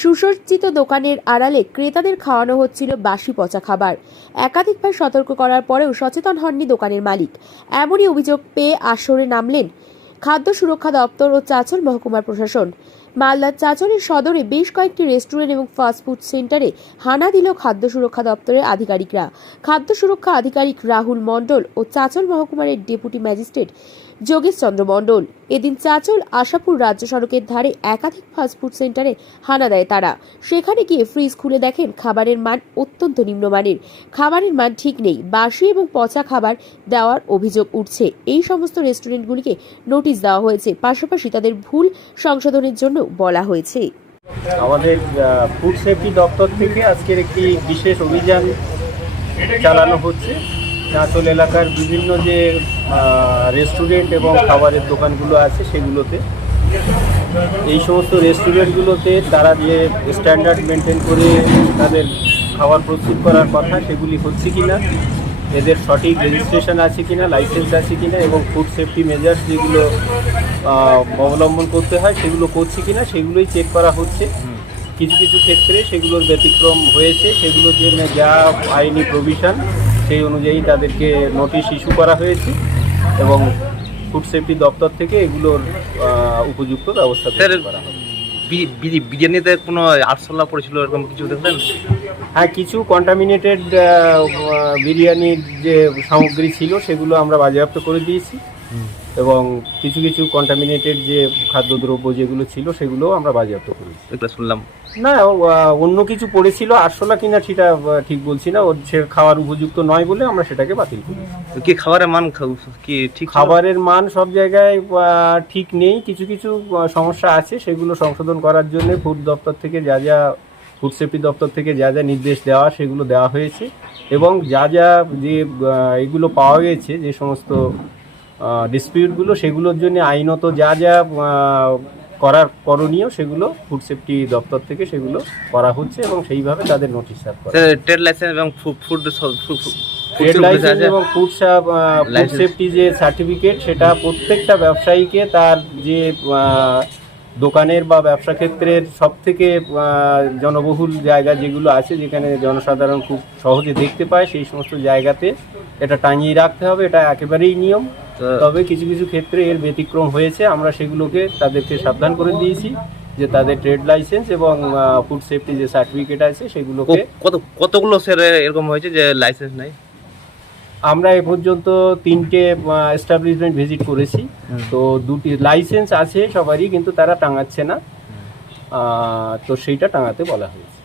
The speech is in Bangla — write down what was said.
সুসজ্জিত দোকানের আড়ালে ক্রেতাদের খাওয়ানো হচ্ছিল বাসি পচা খাবার। একাধিকবার সতর্ক করার পরেও সচেতন হননি দোকানের মালিক। এমনই অভিযোগ পেয়ে আসরে নামলেন খাদ্য সুরক্ষা দপ্তর ও চাচল মহকুমার প্রশাসন। মালদার চাচলের সদরে বেশ কয়েকটি রেস্টুরেন্ট এবং ফাস্টফুড সেন্টারে হানা দিল খাদ্য সুরক্ষা দপ্তরের আধিকারিকরা। খাদ্য সুরক্ষা আধিকারিক রাহুল মণ্ডল ও চাচল মহকুমার ডেপুটি ম্যাজিস্ট্রেট যোগেশ চন্দ্র মণ্ডল। এদিন চাচল আশাপুর রাজ্য সড়কের ধারে একাধিক ফাস্টফুড সেন্টারে হানা দেয় তারা। সেখানে গিয়ে ফ্রিজ খুলে দেখেন খাবারের মান অত্যন্ত নিম্নমানের। খাবারের মান ঠিক নেই। বাসি এবং পচা খাবার দেওয়ার অভিযোগ উঠছে। এই সমস্ত রেস্টুরেন্টগুলিকে নোটিশ দেওয়া হয়েছে। পাশাপাশি তাদের ভুল সংশোধনের জন্য বলা হয়েছে। আমাদের ফুড সেফটি দপ্তর থেকে আজকের একটি বিশেষ অভিযান চালানো হচ্ছে। চাঁচল এলাকার বিভিন্ন যে রেস্টুরেন্ট এবং খাবারের দোকানগুলো আছে সেগুলোতে। এই সমস্ত রেস্টুরেন্টগুলোতে তারা যে স্ট্যান্ডার্ড মেনটেন করে তাদের খাবার প্রস্তুত করার কথা, সেগুলি হচ্ছে কি না এদের সঠিক রেজিস্ট্রেশন আছে কিনা লাইসেন্স আছে কিনা, এবং ফুড সেফটি মেজার্স যেগুলো অবলম্বন করতে হয় সেগুলো করছে কিনা সেগুলোই চেক করা হচ্ছে। কিছু কিছু ক্ষেত্রে সেগুলোর ব্যতিক্রম হয়েছে সেগুলোর জন্য যা আইনি প্রভিশন সেই অনুযায়ী তাদেরকে নোটিশ ইস্যু করা হয়েছে এবং ফুড সেফটি দপ্তর থেকে এগুলোর উপযুক্ত ব্যবস্থা করা হবে। বিরিয়ানিতে কোনো আরশোলা পড়েছিল এরকম কিছু দেখলেন? হ্যাঁ কিছু কন্টামিনেটেড বিরিয়ানির যে সামগ্রী ছিল সেগুলো আমরা বাজেয়াপ্ত করে দিয়েছি। এবং কিছু কিছু কন্টামিনেটেড যে খাদ্যদ্রব্য যেগুলো ছিল সেগুলোও আমরা বাজেয়াপ্ত করেছি। শুনলাম। না অন্য কিছু পড়েছিল আরশোলা কিনা সেটা ঠিক বলছি না। ওর সে খাওয়ার উপযুক্ত নয় বলে আমরা সেটাকে বাতিল করি কি খাবারের মান কি ঠিক খাবারের মান সব জায়গায় ঠিক নেই। কিছু কিছু সমস্যা আছে সেগুলো সংশোধন করার জন্য ফুড দপ্তর থেকে যা যা ফুড সেফটি দপ্তর থেকে যা যা নির্দেশ দেওয়া সেগুলো দেওয়া হয়েছে। এবং যা যা যে এগুলো পাওয়া গেছে যে সমস্ত ডিসপিউটগুলো সেগুলোর জন্য আইনত যা যা করার করণীয় সেগুলো ফুড সেফটি দপ্তর থেকে সেগুলো করা হচ্ছে এবং সেইভাবে তাদের নোটিশ সার্ভ করা ট্রেড লাইসেন্স এবং ফুড ট্রেড লাইসেন্স এবং ফুড ফুড সেফটি যে সার্টিফিকেট সেটা প্রত্যেকটা ব্যবসায়ীকে তার যে দোকানের বা ব্যবসা ক্ষেত্রের সব থেকে জনবহুল জায়গা যেগুলো আছে যেখানে জনসাধারণ খুব সহজে দেখতে পায় সেই সমস্ত জায়গাতে এটা টাঙিয়ে রাখতে হবে। এটা একেবারেই নিয়ম। তবে কিছু কিছু ক্ষেত্রে এর ব্যতিক্রম হয়েছে। আমরা সেগুলোকে তাদেরকে সাবধান করে দিয়েছি যে তাদের ট্রেড লাইসেন্স এবং ফুড সেফটি যে সার্টিফিকেট আছে সেগুলোকে কত কতগুলো স্যার এরকম হয়েছে যে লাইসেন্স নাই? আমরা এ পর্যন্ত তিনটে এস্টাবলিশমেন্ট ভিজিট করেছি। তো দুটি লাইসেন্স আছে সবারই কিন্তু তারা টাঙাচ্ছে না। তো সেইটা টাঙাতে বলা হয়েছে।